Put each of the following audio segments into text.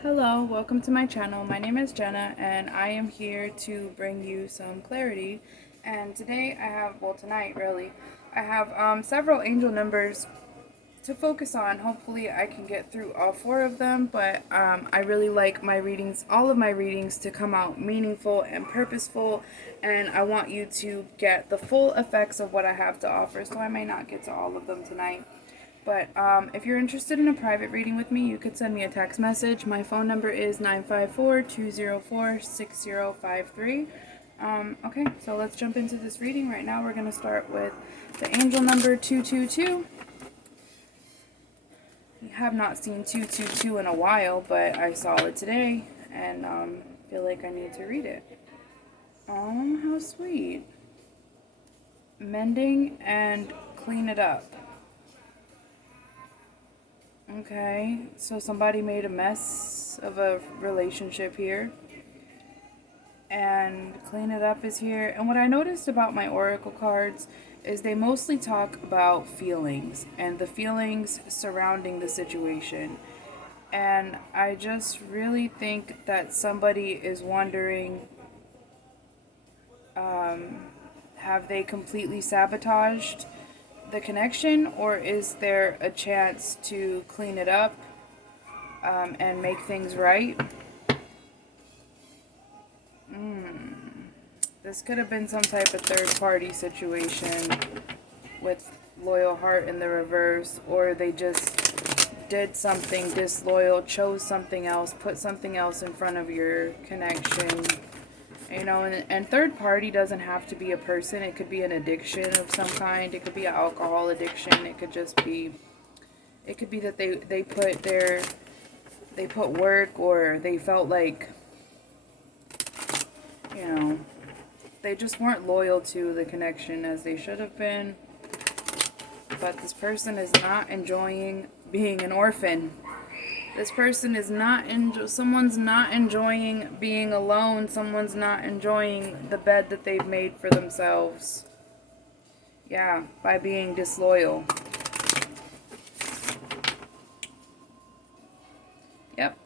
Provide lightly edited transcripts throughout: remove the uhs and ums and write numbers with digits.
Hello, welcome to my channel. My name is Jenna and I am here to bring you some clarity. And today tonight really, I have several angel numbers to focus on. Hopefully I can get through all four of them, but I really like my readings, all of my readings, to come out meaningful and purposeful, and I want you to get the full effects of what I have to offer, so I may not get to all of them tonight. But if you're interested in a private reading with me, you could send me a text message. My phone number is 954-204-6053. Okay, so let's jump into this reading. Right now we're going to start with the angel number 222. I have not seen 222 in a while, but I saw it today and feel like I need to read it. Oh, how sweet. Mending and clean it up. Okay, so somebody made a mess of a relationship here, and clean it up is here. And what I noticed about my oracle cards is they mostly talk about feelings and the feelings surrounding the situation. And I just really think that somebody is wondering, have they completely sabotaged the connection, or is there a chance to clean it up and make things right? This could have been some type of third party situation with loyal heart in the reverse, or they just did something disloyal, chose something else, put something else in front of your connection. You know, and third party doesn't have to be a person. It could be an addiction of some kind. It could be an alcohol addiction. It could just be, it could be that they put work, or they felt like, you know, they just weren't loyal to the connection as they should have been. But this person is not enjoying being an orphan. This person is not someone's not enjoying being alone. Someone's not enjoying the bed that they've made for themselves. Yeah, by being disloyal. Yep,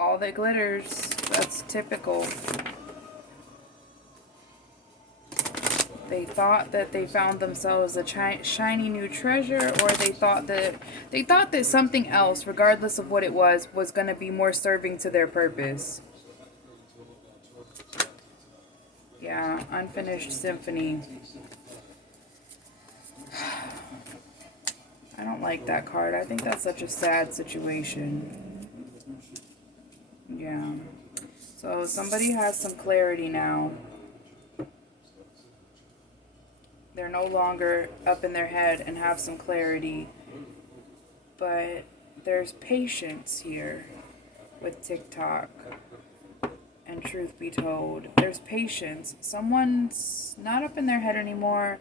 all that glitters. That's typical. They thought that they found themselves a shiny new treasure, or they thought that something else, regardless of what it was going to be more serving to their purpose. Yeah, unfinished symphony. I don't like that card. I think that's such a sad situation. Yeah. So somebody has some clarity now. They're no longer up in their head and have some clarity. But there's patience here with TikTok. And truth be told, there's patience. Someone's not up in their head anymore,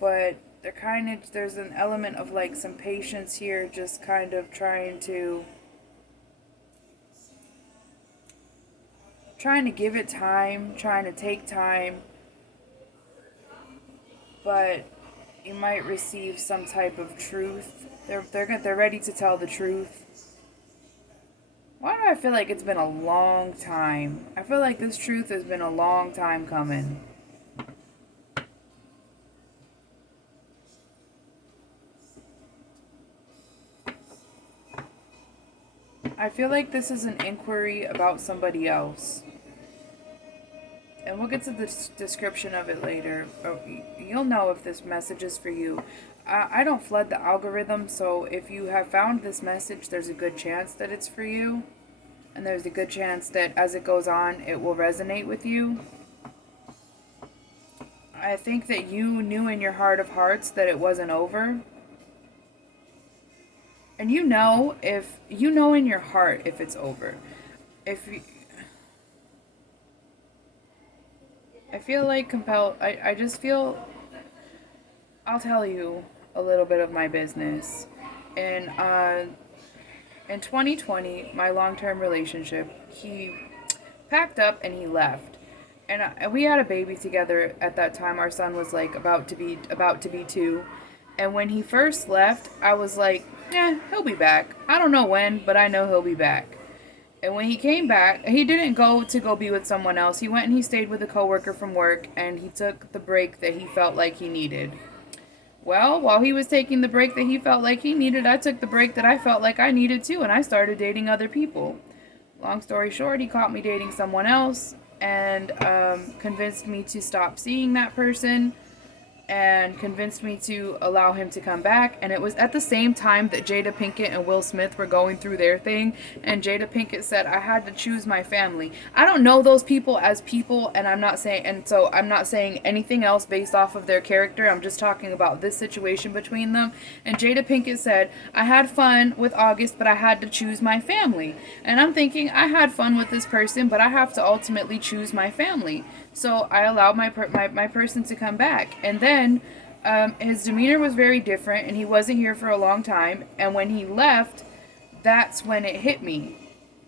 but they're there's an element of like some patience here, just kind of trying to give it time, trying to take time. But you might receive some type of truth. They're ready to tell the truth. Why do I feel like it's been a long time? I feel like this truth has been a long time coming. I feel like this is an inquiry about somebody else. And we'll get to the description of it later. You'll know if this message is for you. I don't flood the algorithm, so if you have found this message, there's a good chance that it's for you. And there's a good chance that as it goes on, it will resonate with you. I think that you knew in your heart of hearts that it wasn't over. And you know in your heart if it's over. I feel like compelled. I just feel. I'll tell you a little bit of my business. In 2020, my long-term relationship, he packed up and he left. And we had a baby together at that time. Our son was like about to be 2. And when he first left, I was like, he'll be back. I don't know when, but I know he'll be back. And when he came back, he didn't go be with someone else. He went and he stayed with a coworker from work, and he took the break that he felt like he needed. Well, while he was taking the break that he felt like he needed, I took the break that I felt like I needed too, and I started dating other people. Long story short, he caught me dating someone else and convinced me to stop seeing that person and convinced me to allow him to come back. And it was at the same time that Jada Pinkett and Will Smith were going through their thing, and Jada Pinkett said, I had to choose my family. I don't know those people as people, and I'm not saying anything else based off of their character. I'm just talking about this situation between them. And Jada Pinkett said, I had fun with August, but I had to choose my family. And I'm thinking, I had fun with this person, but I have to ultimately choose my family. So I allowed my person to come back. And then his demeanor was very different, and he wasn't here for a long time. And when he left, that's when it hit me.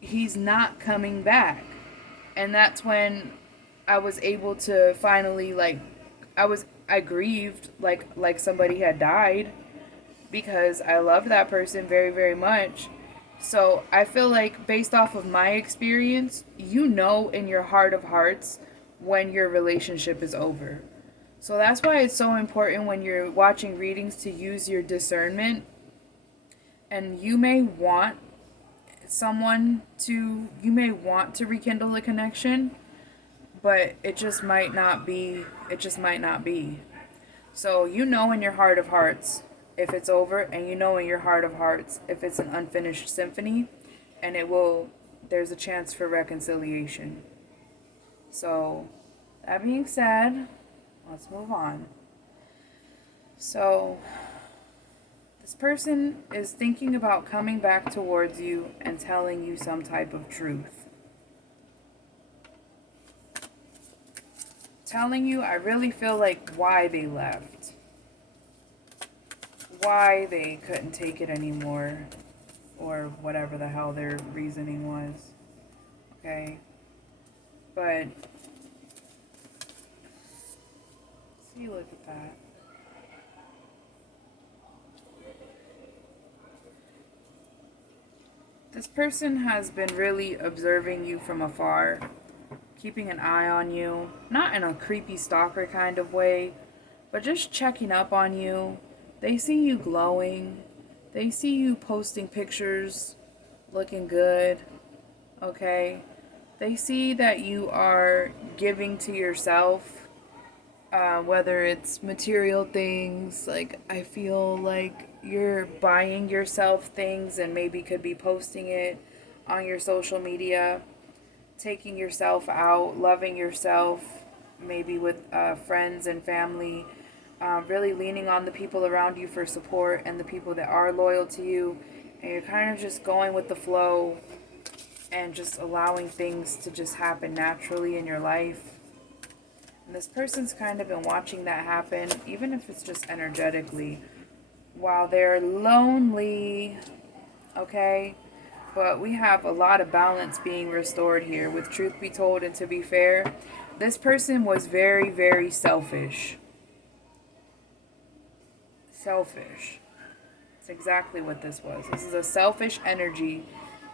He's not coming back. And that's when I was able to finally, like, I grieved like somebody had died, because I loved that person very, very much. So I feel like, based off of my experience, you know in your heart of hearts when your relationship is over. So that's why it's so important when you're watching readings to use your discernment. And you may want you may want to rekindle a connection, but it just might not be. So you know in your heart of hearts if it's over, and you know in your heart of hearts if it's an unfinished symphony, and there's a chance for reconciliation. So, that being said, let's move on. So, this person is thinking about coming back towards you and telling you some type of truth. Telling you, I really feel like, why they left. Why they couldn't take it anymore. Or whatever the hell their reasoning was. Okay? But, see, look at that. This person has been really observing you from afar, keeping an eye on you, not in a creepy stalker kind of way, but just checking up on you. They see you glowing. They see you posting pictures, looking good, okay? They see that you are giving to yourself, whether it's material things, like I feel like you're buying yourself things and maybe could be posting it on your social media, taking yourself out, loving yourself, maybe with friends and family, really leaning on the people around you for support and the people that are loyal to you, and you're kind of just going with the flow and just allowing things to just happen naturally in your life. And this person's kind of been watching that happen, even if it's just energetically, while they're lonely, okay? But we have a lot of balance being restored here. With truth be told and to be fair, this person was very, very selfish. Selfish. It's exactly what this was. This is a selfish energy,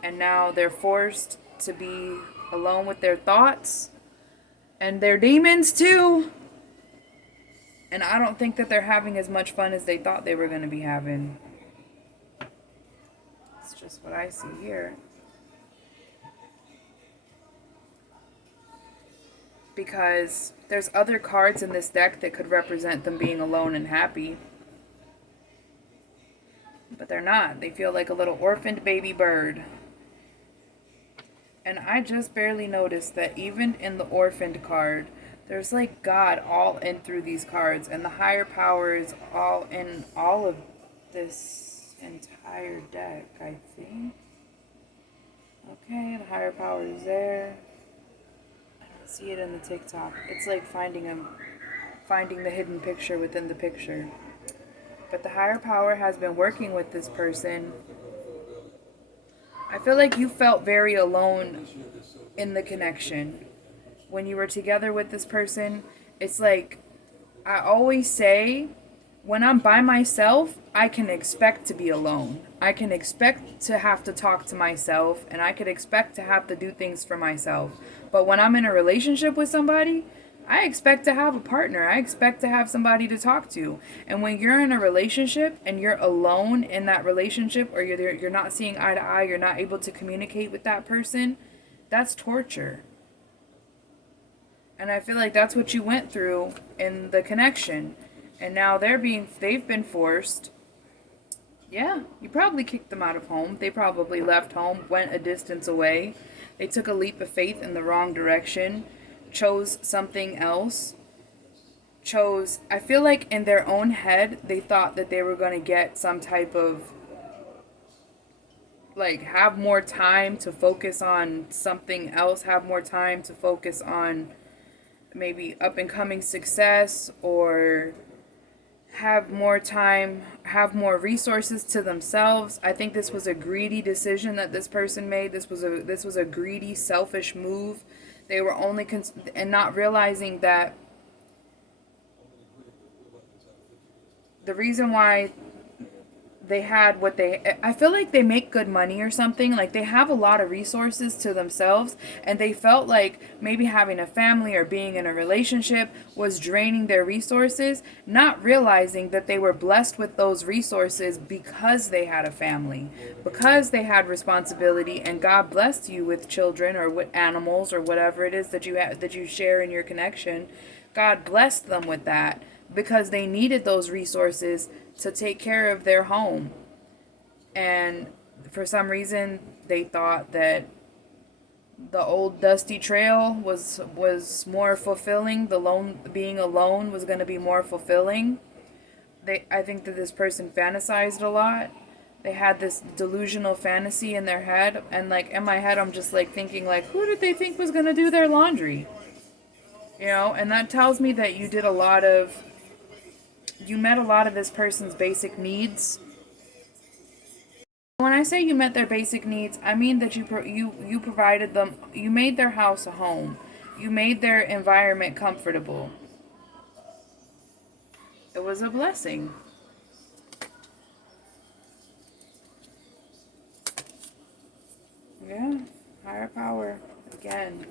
and now they're forced to be alone with their thoughts and their demons too. And I don't think that they're having as much fun as they thought they were going to be having. It's just what I see here. Because there's other cards in this deck that could represent them being alone and happy. But they're not. They feel like a little orphaned baby bird. And I just barely noticed that even in the orphaned card, there's like God all in through these cards. And the higher power is all in all of this entire deck, I think. Okay, the higher power is there. I don't see it in the TikTok. It's like finding the hidden picture within the picture. But the higher power has been working with this person. I feel like you felt very alone in the connection. When you were together with this person, it's like, I always say When I'm by myself, I can expect to be alone. I can expect to have to talk to myself, and I could expect to have to do things for myself. But when I'm in a relationship with somebody, I expect to have a partner. I expect to have somebody to talk to. And when you're in a relationship and you're alone in that relationship, or you're not seeing eye to eye, you're not able to communicate with that person, that's torture. And I feel like that's what you went through in the connection. And now they've been forced. Yeah, you probably kicked them out of home. They probably left home, went a distance away. They took a leap of faith in the wrong direction, chose something else. I feel like in their own head, they thought that they were going to get some type of, like, have more time to focus on something else, have more time to focus on maybe up and coming success, or have more time, have more resources to themselves. I think this was a greedy decision that this person made. This was a greedy, selfish move. They were only and not realizing that the reason why they had what they, I feel like they make good money or something, like they have a lot of resources to themselves, and they felt like maybe having a family or being in a relationship was draining their resources, not realizing that they were blessed with those resources because they had a family, because they had responsibility, and God blessed you with children or with animals or whatever it is that you share in your connection. God blessed them with that because they needed those resources to take care of their home. And for some reason, they thought that the old dusty trail was more fulfilling. Being alone was going to be more fulfilling. I think that this person fantasized a lot. They had this delusional fantasy in their head, and like in my head I'm just like thinking, like, who did they think was going to do their laundry? And that tells me that you met a lot of this person's basic needs. When I say you met their basic needs, I mean that you provided them, you made their house a home. You made their environment comfortable. It was a blessing. Yeah, higher power again.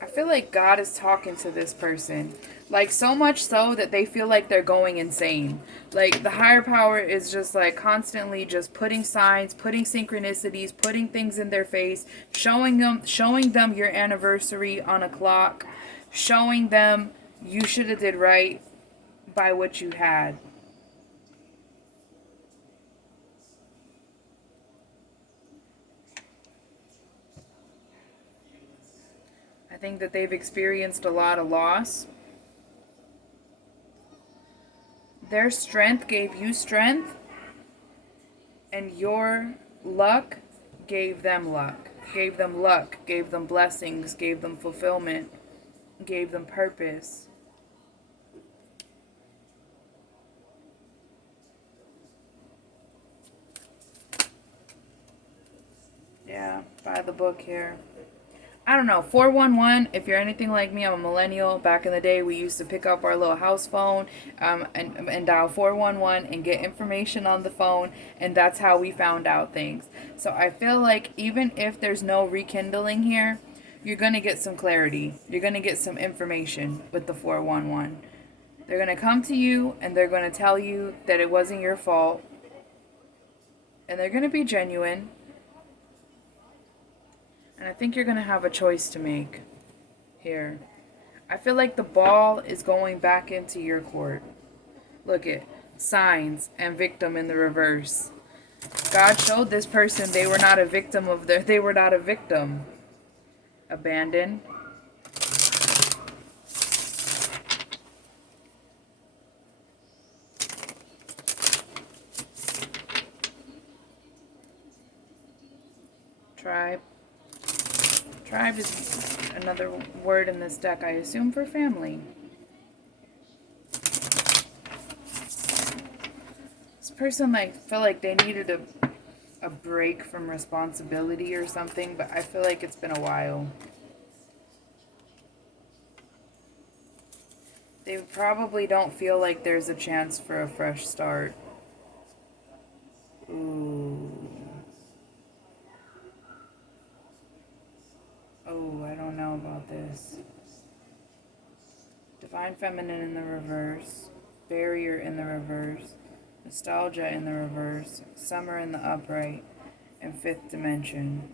I feel like God is talking to this person. Like, so much so that they feel like they're going insane. Like, the higher power is just like constantly just putting signs, putting synchronicities, putting things in their face, showing them your anniversary on a clock, showing them you should have did right by what you had. I think that they've experienced a lot of loss. Their strength gave you strength, and your luck gave them luck. Gave them luck, gave them blessings, gave them fulfillment, gave them purpose. Yeah, by the book here. I don't know, 411, if you're anything like me, I'm a millennial. Back in the day, we used to pick up our little house phone and dial 411 and get information on the phone, and that's how we found out things. So I feel like even if there's no rekindling here, you're going to get some clarity. You're going to get some information with the 411. They're going to come to you, and they're going to tell you that it wasn't your fault, and they're going to be genuine. And I think you're going to have a choice to make here. I feel like the ball is going back into your court. Look at signs and victim in the reverse. God showed this person they were not a victim they were not a victim. Abandoned. Tribe. Tribe is another word in this deck, I assume, for family. This person felt like they needed a break from responsibility or something, but I feel like it's been a while. They probably don't feel like there's a chance for a fresh start. Ooh. Oh, I don't know about this. Divine Feminine in the reverse. Barrier in the reverse. Nostalgia in the reverse. Summer in the upright. And fifth dimension.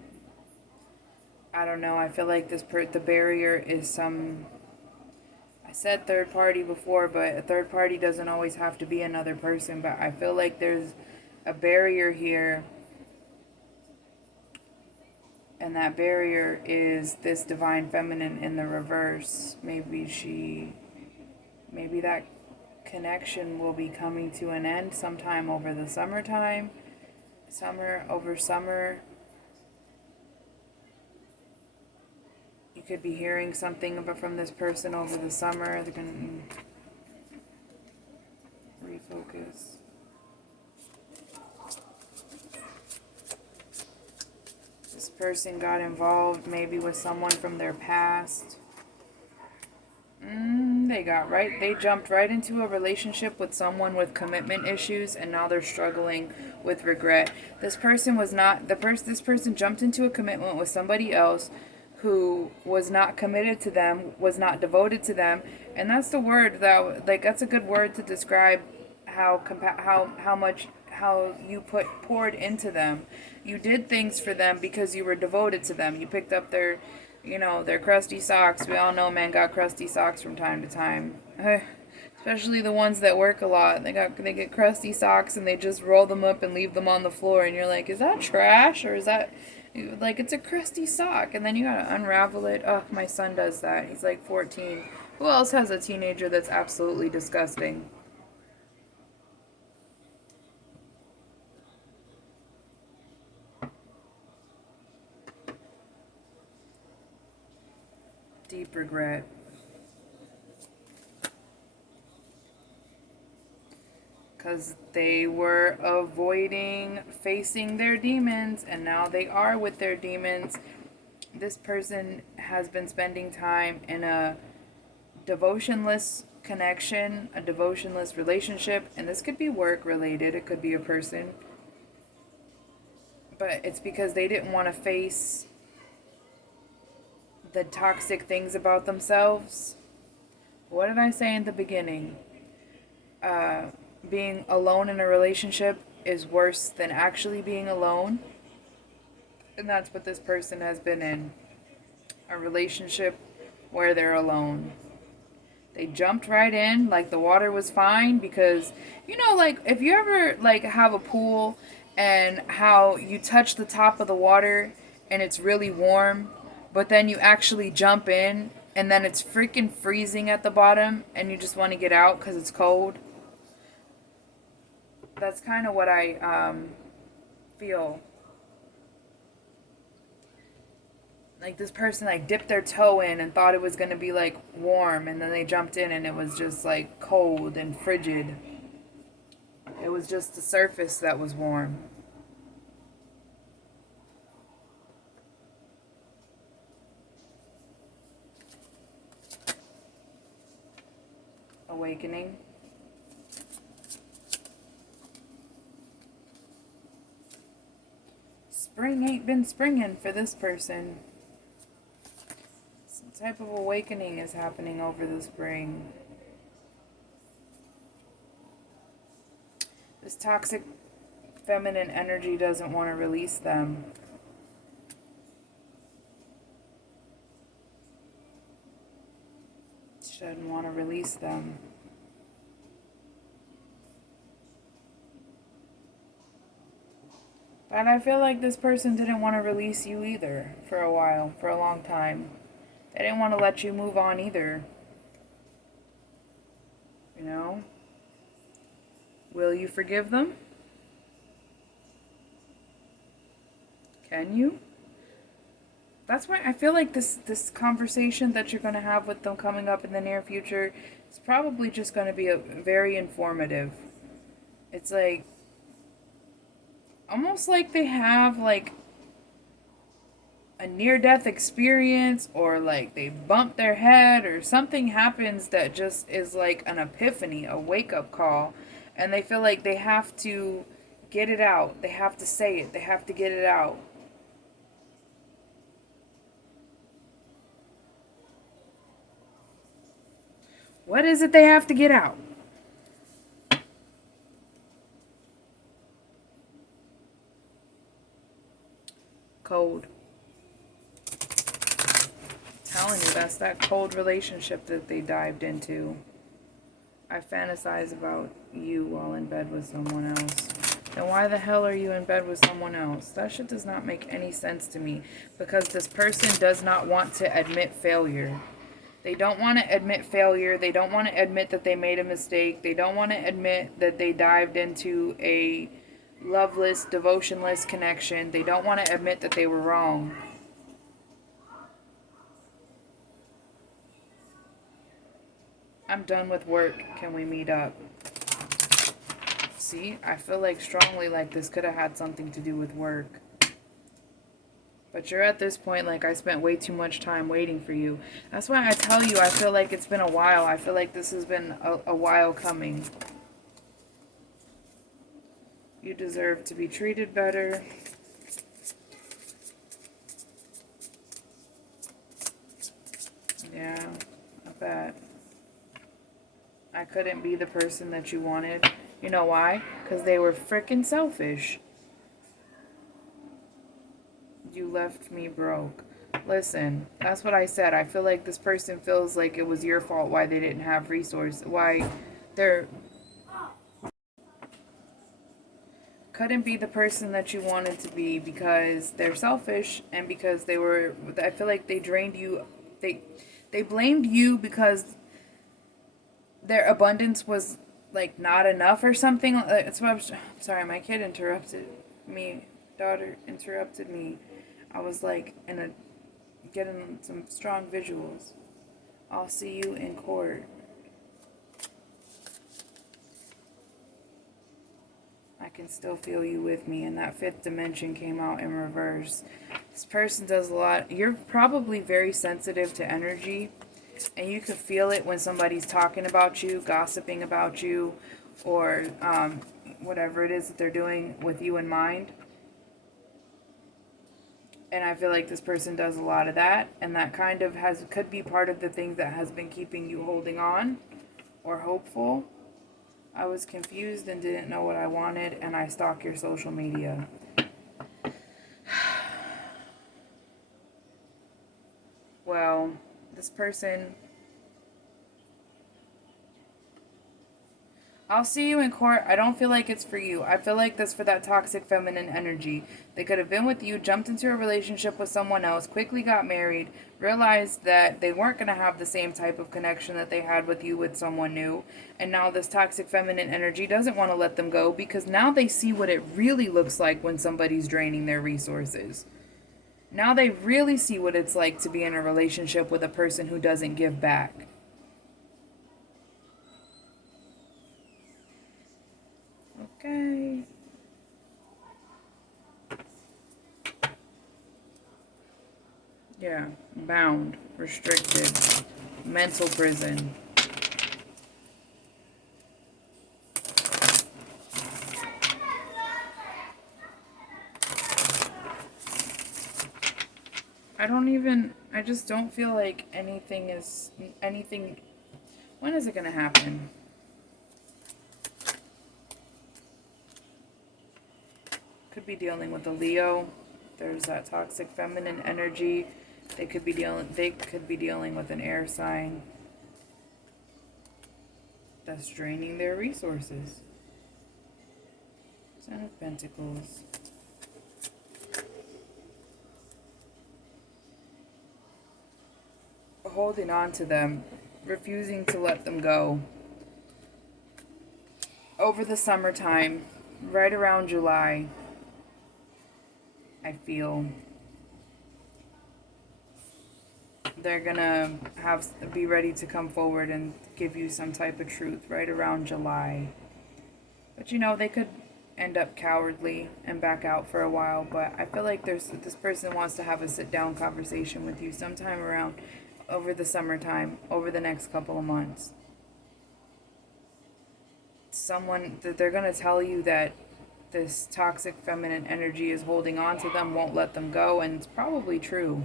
I don't know. I feel like the barrier is some. I said third party before, but a third party doesn't always have to be another person. But I feel like there's a barrier here, and that barrier is this divine feminine in the reverse. Maybe that connection will be coming to an end sometime over the summertime. Over summer. You could be hearing something from this person over the summer. They're going to refocus. This person got involved maybe with someone from their past. They jumped right into a relationship with someone with commitment issues, and now they're struggling with regret. This person jumped into a commitment with somebody else who was not committed to them, was not devoted to them, and that's the word that's a good word to describe how you poured into them. You did things for them because you were devoted to them. You picked up their crusty socks. We all know men got crusty socks from time to time. Especially the ones that work a lot. They get crusty socks and they just roll them up and leave them on the floor, and you're like, is that trash or is that like it's a crusty sock? And then you gotta unravel it. Oh, my son does that. He's like 14. Who else has a teenager that's absolutely disgusting? Deep regret. Because they were avoiding facing their demons, and now they are with their demons. This person has been spending time in a devotionless connection, a devotionless relationship, and this could be work related, it could be a person. But it's because they didn't want to face the toxic things about themselves. What did I say in the beginning? Being alone in a relationship is worse than actually being alone. And that's what this person has been in. A relationship where they're alone. They jumped right in like the water was fine, because like if you ever like have a pool and how you touch the top of the water and it's really warm, but then you actually jump in and then it's freaking freezing at the bottom and you just want to get out because it's cold. That's kind of what I feel. Like this person like dipped their toe in and thought it was going to be like warm, and then they jumped in and it was just like cold and frigid. It was just the surface that was warm. Awakening. Spring ain't been springing for this person. Some type of awakening is happening over the spring. This toxic feminine energy doesn't want to release them. Shouldn't want to release them. And I feel like this person didn't want to release you either for a while, for a long time. They didn't want to let you move on either. Will you forgive them? Can you? That's why I feel like this conversation that you're going to have with them coming up in the near future is probably just going to be very informative. It's like almost like they have like a near-death experience, or like they bump their head, or something happens that just is like an epiphany, a wake-up call, and they feel like they have to get it out. They have to say it. They have to get it out. What is it they have to get out? Cold. Telling you, that's that cold relationship that they dived into. I fantasize about you while in bed with someone else. Then why the hell are you in bed with someone else? That shit does not make any sense to me, because this person does not want to admit failure. They don't want to admit failure. They don't want to admit that they made a mistake. They don't want to admit that they dived into a loveless, devotionless connection. They don't want to admit that they were wrong. I'm done with work. Can we meet up? See, I feel like strongly like this could have had something to do with work. But you're at this point like, I spent way too much time waiting for you. That's why I tell you, I feel like it's been a while. I feel like this has been a while coming. You deserve to be treated better. Yeah, I bet. I couldn't be the person that you wanted. You know why? Because they were freaking selfish. You left me broke. Listen, that's what I said. I feel like this person feels like it was your fault why they didn't have resources. Why they're... couldn't be the person that you wanted to be because they're selfish, and because they were... I feel like they drained you. They blamed you because their abundance was like not enough or something. That's what I'm sorry, my kid interrupted me. Daughter interrupted me. I was like getting some strong visuals. I'll see you in court. I can still feel you with me, and that fifth dimension came out in reverse. This person does a lot. You're probably very sensitive to energy, and you can feel it when somebody's talking about you, gossiping about you, or whatever it is that they're doing with you in mind. And I feel like this person does a lot of that, and that kind of could be part of the thing that has been keeping you holding on or hopeful. I was confused and didn't know what I wanted, and I stalk your social media. Well, this person... I'll see you in court. I don't feel like it's for you. I feel like this for that toxic feminine energy. They could have been with you, jumped into a relationship with someone else, quickly got married, realized that they weren't going to have the same type of connection that they had with you with someone new. And now this toxic feminine energy doesn't want to let them go, because now they see what it really looks like when somebody's draining their resources. Now they really see what it's like to be in a relationship with a person who doesn't give back. Okay. Yeah, bound, restricted, mental prison. I just don't feel like anything. When is it going to happen? Could be dealing with a Leo. There's that toxic feminine energy. They could be dealing with an air sign that's draining their resources. Ten of Pentacles. Holding on to them, refusing to let them go. Over the summertime, right around July, I feel they're gonna be ready to come forward and give you some type of truth right around July. But you know, they could end up cowardly and back out for a while. But I feel like this person wants to have a sit down conversation with you sometime around over the summertime, over the next couple of months. Someone that they're going to tell you that this toxic feminine energy is holding on to them, won't let them go, and it's probably true.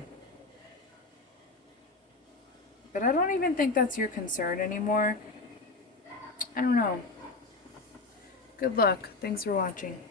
But I don't even think that's your concern anymore. I don't know. Good luck. Thanks for watching.